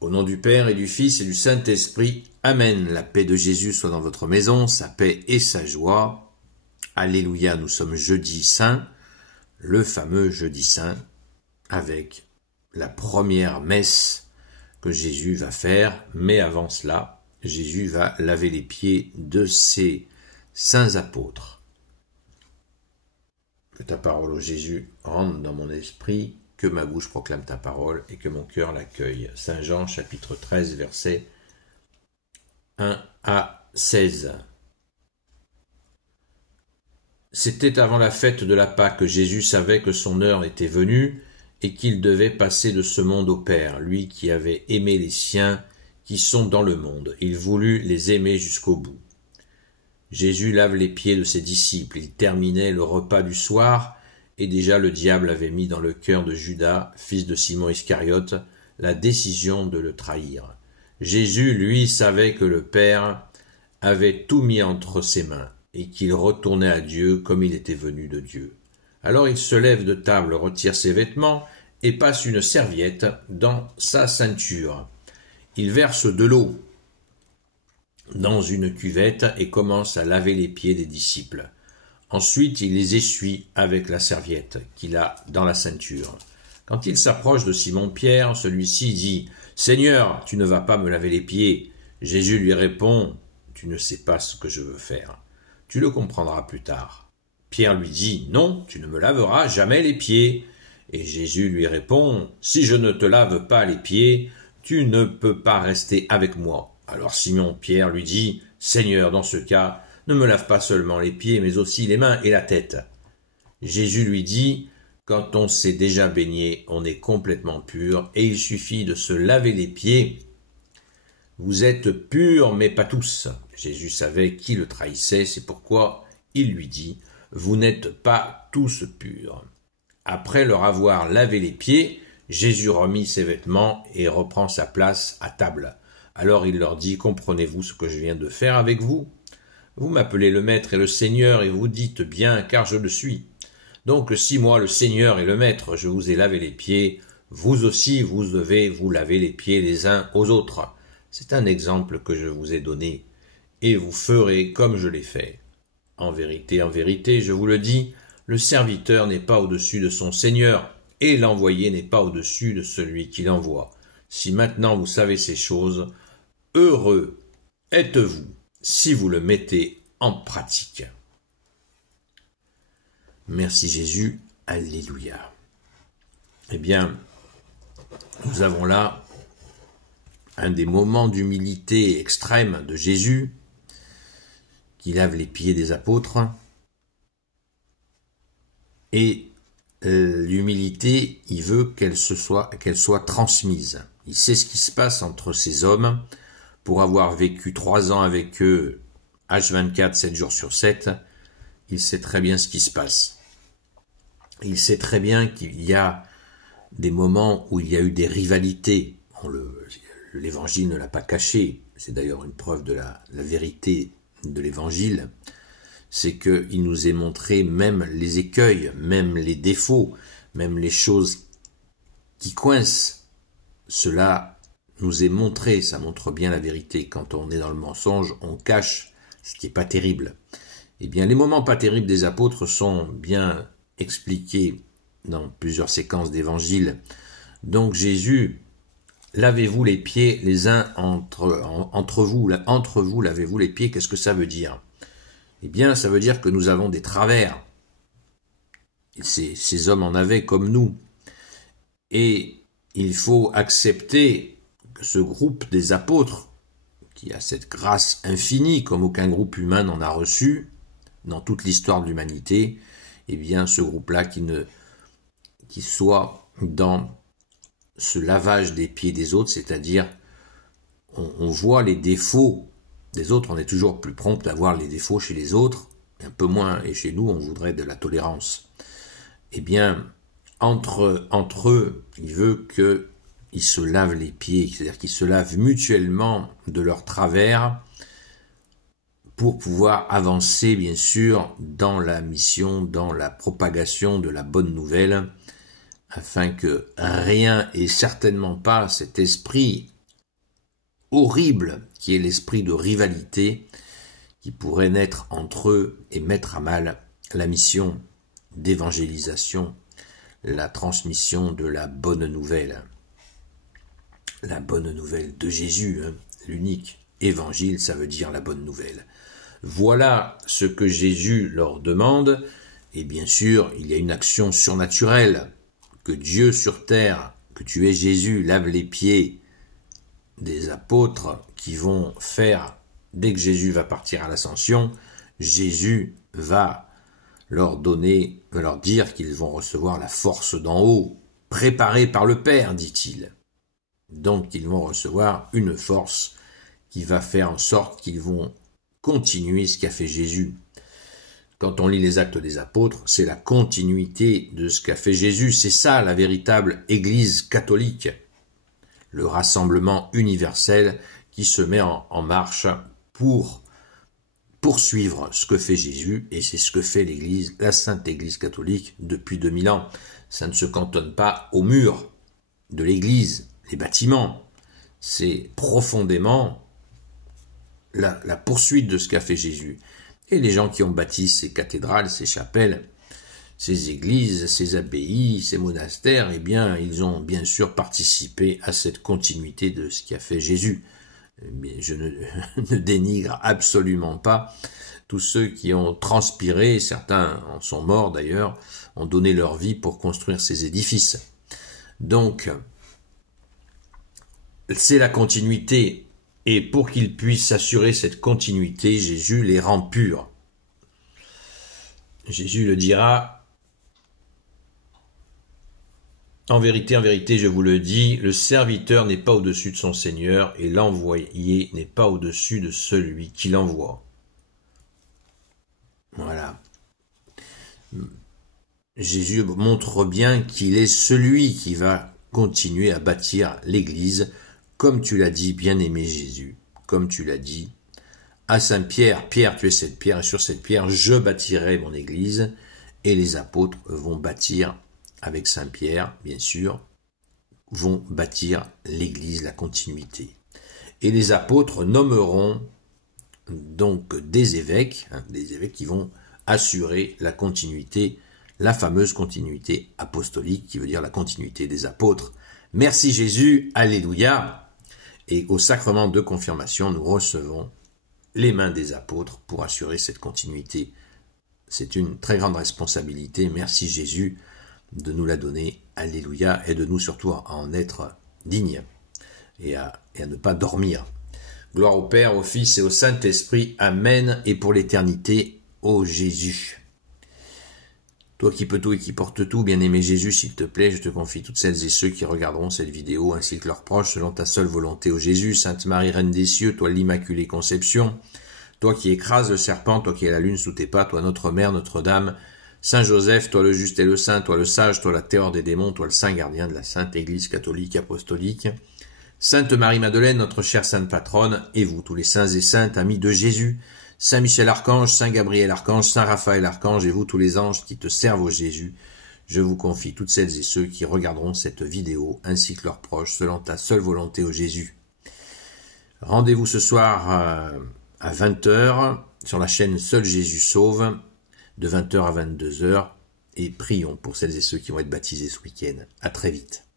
Au nom du Père et du Fils et du Saint-Esprit, Amen. La paix de Jésus soit dans votre maison, sa paix et sa joie. Alléluia, nous sommes jeudi saint, le fameux jeudi saint, avec la première messe que Jésus va faire, mais avant cela, Jésus va laver les pieds de ses saints apôtres. Que ta parole, ô Jésus, rentre dans mon esprit, que ma bouche proclame ta parole et que mon cœur l'accueille. Saint Jean, chapitre 13, versets 1 à 16. C'était avant la fête de la Pâque que Jésus savait que son heure était venue et qu'il devait passer de ce monde au Père, lui qui avait aimé les siens qui sont dans le monde. Il voulut les aimer jusqu'au bout. Jésus lave les pieds de ses disciples. Il terminait le repas du soir et déjà le diable avait mis dans le cœur de Judas, fils de Simon Iscariote, la décision de le trahir. Jésus, lui, savait que le Père avait tout mis entre ses mains et qu'il retournait à Dieu comme il était venu de Dieu. Alors il se lève de table, retire ses vêtements et passe une serviette dans sa ceinture. Il verse de l'eau dans une cuvette et commence à laver les pieds des disciples. Ensuite, il les essuie avec la serviette qu'il a dans la ceinture. Quand il s'approche de Simon-Pierre, celui-ci dit « Seigneur, tu ne vas pas me laver les pieds ?» Jésus lui répond « Tu ne sais pas ce que je veux faire. Tu le comprendras plus tard. » Pierre lui dit « Non, tu ne me laveras jamais les pieds. » Et Jésus lui répond « Si je ne te lave pas les pieds, tu ne peux pas rester avec moi. » Alors Simon-Pierre lui dit « Seigneur, dans ce cas, ne me lave pas seulement les pieds, mais aussi les mains et la tête. » Jésus lui dit « Quand on s'est déjà baigné, on est complètement pur, et il suffit de se laver les pieds. Vous êtes purs, mais pas tous. » Jésus savait qui le trahissait, c'est pourquoi il lui dit « Vous n'êtes pas tous purs. » Après leur avoir lavé les pieds, Jésus remit ses vêtements et reprend sa place à table. Alors il leur dit « Comprenez-vous ce que je viens de faire avec vous ? Vous m'appelez le Maître et le Seigneur, et vous dites bien, car je le suis. Donc si moi, le Seigneur et le Maître, je vous ai lavé les pieds, vous aussi vous devez vous laver les pieds les uns aux autres. C'est un exemple que je vous ai donné, et vous ferez comme je l'ai fait. En vérité, je vous le dis, le serviteur n'est pas au-dessus de son Seigneur, et l'envoyé n'est pas au-dessus de celui qui l'envoie. Si maintenant vous savez ces choses, heureux êtes-vous si vous le mettez en pratique. Merci Jésus, alléluia. Eh bien, nous avons là un des moments d'humilité extrême de Jésus, qui lave les pieds des apôtres, et l'humilité, il veut qu'elle soit transmise. Il sait ce qui se passe entre ces hommes. Pour avoir vécu 3 ans avec eux, H24, 7 jours sur 7, il sait très bien ce qui se passe. Il sait très bien qu'il y a des moments où il y a eu des rivalités. L'Évangile ne l'a pas caché. C'est d'ailleurs une preuve de la vérité de l'Évangile. C'est qu'il nous est montré même les écueils, même les défauts, même les choses qui coincent. Cela nous est montré, ça montre bien la vérité. Quand on est dans le mensonge, on cache ce qui n'est pas terrible. Eh bien, les moments pas terribles des apôtres sont bien expliqués dans plusieurs séquences d'évangile. Donc Jésus, lavez-vous les pieds les uns entre vous, lavez-vous les pieds, qu'est-ce que ça veut dire? Eh bien, ça veut dire que nous avons des travers. Et ces hommes en avaient comme nous. Et il faut accepter que ce groupe des apôtres, qui a cette grâce infinie, comme aucun groupe humain n'en a reçu, dans toute l'histoire de l'humanité, eh bien, ce groupe-là qui soit dans ce lavage des pieds des autres, c'est-à-dire, on voit les défauts des autres, on est toujours plus prompt à voir les défauts chez les autres, un peu moins, et chez nous, on voudrait de la tolérance. Eh bien, entre eux, il veut qu'ils se lavent les pieds, c'est-à-dire qu'ils se lavent mutuellement de leurs travers pour pouvoir avancer, bien sûr, dans la mission, dans la propagation de la bonne nouvelle, afin que rien, et certainement pas cet esprit horrible qui est l'esprit de rivalité qui pourrait naître entre eux et mettre à mal la mission d'évangélisation, la transmission de la bonne nouvelle de Jésus, hein, l'unique évangile, ça veut dire la bonne nouvelle. Voilà ce que Jésus leur demande, et bien sûr, il y a une action surnaturelle, que Dieu sur terre, que tu es Jésus, lave les pieds des apôtres qui vont faire, dès que Jésus va partir à l'ascension, Jésus va leur dire qu'ils vont recevoir la force d'en haut, préparée par le Père, dit-il. Donc ils vont recevoir une force qui va faire en sorte qu'ils vont continuer ce qu'a fait Jésus. Quand on lit les Actes des Apôtres, c'est la continuité de ce qu'a fait Jésus. C'est ça la véritable Église catholique. Le rassemblement universel qui se met en marche pour poursuivre ce que fait Jésus, et c'est ce que fait l'Église, la Sainte Église catholique, depuis 2000 ans. Ça ne se cantonne pas aux murs de l'Église, les bâtiments. C'est profondément la poursuite de ce qu'a fait Jésus. Et les gens qui ont bâti ces cathédrales, ces chapelles, ces églises, ces abbayes, ces monastères, eh bien, ils ont bien sûr participé à cette continuité de ce qu'a fait Jésus. Mais je ne dénigre absolument pas tous ceux qui ont transpiré, certains en sont morts d'ailleurs, ont donné leur vie pour construire ces édifices. Donc, c'est la continuité. Et pour qu'ils puissent assurer cette continuité, Jésus les rend purs. Jésus le dira, en vérité, je vous le dis, le serviteur n'est pas au-dessus de son Seigneur et l'envoyé n'est pas au-dessus de celui qui l'envoie. Voilà. Jésus montre bien qu'il est celui qui va continuer à bâtir l'Église, comme tu l'as dit, bien-aimé Jésus, comme tu l'as dit à Saint Pierre, Pierre, tu es cette pierre, et sur cette pierre, je bâtirai mon Église, et les apôtres vont bâtir, avec Saint Pierre, bien sûr, vont bâtir l'Église, la continuité. Et les apôtres nommeront donc des évêques qui vont assurer la continuité, la fameuse continuité apostolique, qui veut dire la continuité des apôtres. Merci Jésus, alléluia. Et au sacrement de confirmation, nous recevons les mains des apôtres pour assurer cette continuité. C'est une très grande responsabilité. Merci Jésus de nous la donner. Alléluia. Et de nous surtout à en être dignes et à ne pas dormir. Gloire au Père, au Fils et au Saint-Esprit. Amen. Et pour l'éternité, ô Jésus. Toi qui peux tout et qui porte tout, bien-aimé Jésus, s'il te plaît, je te confie toutes celles et ceux qui regarderont cette vidéo, ainsi que leurs proches, selon ta seule volonté, ô Jésus. Sainte Marie, Reine des cieux, toi l'Immaculée Conception, toi qui écrases le serpent, toi qui as la lune sous tes pas, toi notre Mère, Notre-Dame, Saint Joseph, toi le juste et le saint, toi le sage, toi la terreur des démons, toi le saint gardien de la Sainte Église catholique apostolique, Sainte Marie-Madeleine, notre chère Sainte Patronne, et vous, tous les saints et saintes, amis de Jésus, Saint Michel Archange, Saint Gabriel Archange, Saint Raphaël Archange, et vous tous les anges qui te servent au Jésus, je vous confie toutes celles et ceux qui regarderont cette vidéo, ainsi que leurs proches, selon ta seule volonté au Jésus. Rendez-vous ce soir à 20h sur la chaîne Seul Jésus Sauve, de 20h à 22h, et prions pour celles et ceux qui vont être baptisés ce week-end. À très vite.